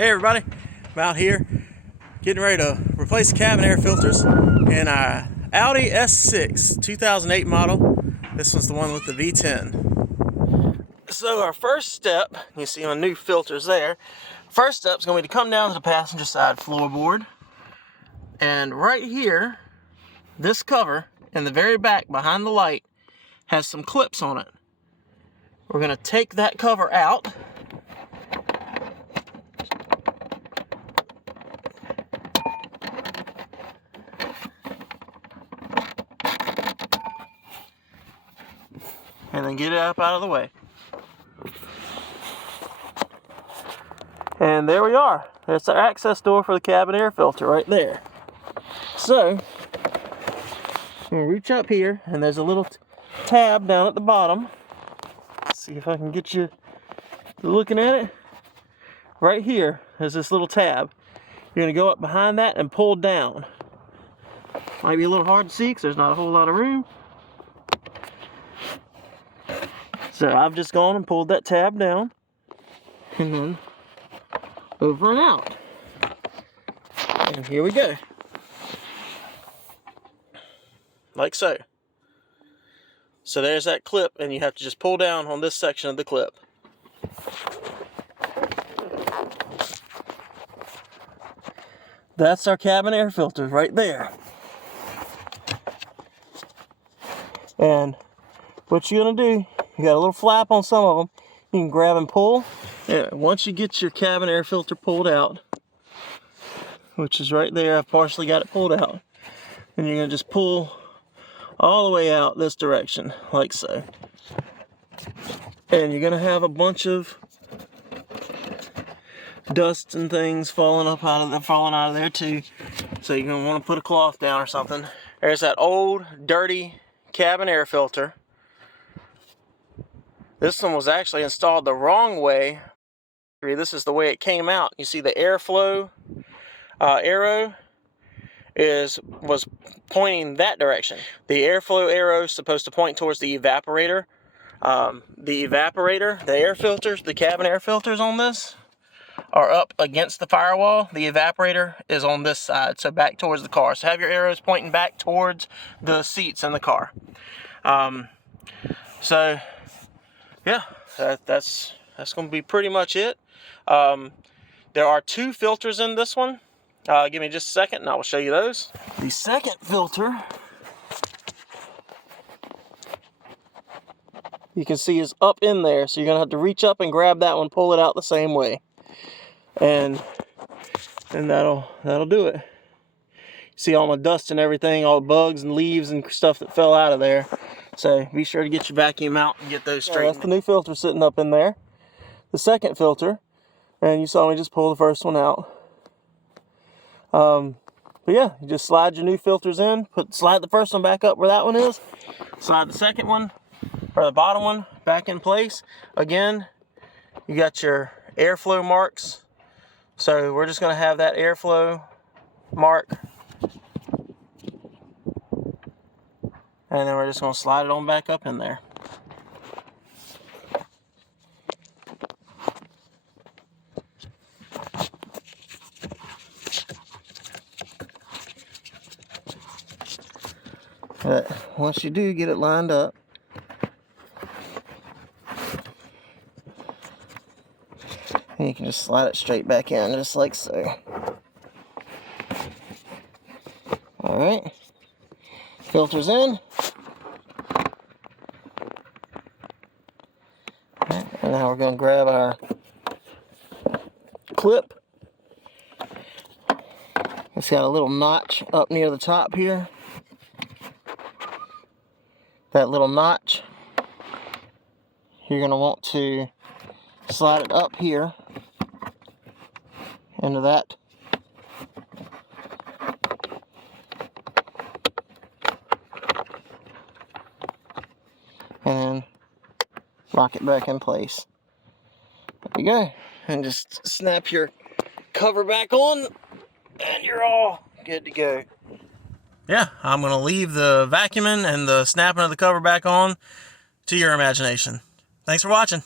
Hey everybody, I'm out here getting ready to replace the cabin air filters in our Audi S6 2008 model. This one's the one with the V10. So our first step, you see my new filters there. First step is going to be to come down to the passenger side floorboard. And right here, this cover in the very back behind the light has some clips on it. We're going to take that cover out. And then get it up out of the way. And there we are. That's our access door for the cabin air filter right there. So, I'm going to reach up here, and there's a little tab down at the bottom. Let's see if I can get you looking at it. Right here, there's this little tab. You're going to go up behind that and pull down. Might be a little hard to see because there's not a whole lot of room. So I've just gone and pulled that tab down, and then over and out. And here we go. Like so. So there's that clip, and you have to just pull down on this section of the clip. That's our cabin air filter right there. And what you're gonna do, you got a little flap on some of them. You can grab and pull. And once you get your cabin air filter pulled out, which is right there, I've partially got it pulled out. And you're gonna just pull all the way out this direction, like so. And you're gonna have a bunch of dust and things falling out of there too. So you're gonna want to put a cloth down or something. There's that old, dirty cabin air filter. This one was actually installed the wrong way. This is the way it came out. You see the airflow arrow was pointing that direction. The airflow arrow is supposed to point towards the evaporator. The air filters, the cabin air filters on this are up against the firewall. The evaporator is on this side, so back towards the car. So have your arrows pointing back towards the seats in the car. So yeah, that's going to be pretty much it. There are two filters in this one. Give me just a second and I will show you those. The second filter, you can see, is up in there, so you're going to have to reach up and grab that one, pull it out the same way. And that'll do it. See all my dust and everything, all the bugs and leaves and stuff that fell out of there. So be sure to get your vacuum out and get those straightened. That's the new filter sitting up in there. The second filter, and you saw me just pull the first one out. But yeah, you just slide your new filters in, slide the first one back up where that one is, slide the second one, or the bottom one, back in place. Again, you got your airflow marks. So we're just going to have that airflow mark. And then we're just going to slide it on back up in there. But once you do get it lined up, and you can just slide it straight back in, just like so. Alright, filters in. And now we're going to grab our clip. It's got a little notch up near the top here. That little notch, you're going to want to slide it up here into that. And then lock it back in place. There you go. And just snap your cover back on, and you're all good to go. Yeah, I'm going to leave the vacuuming and the snapping of the cover back on to your imagination. Thanks for watching.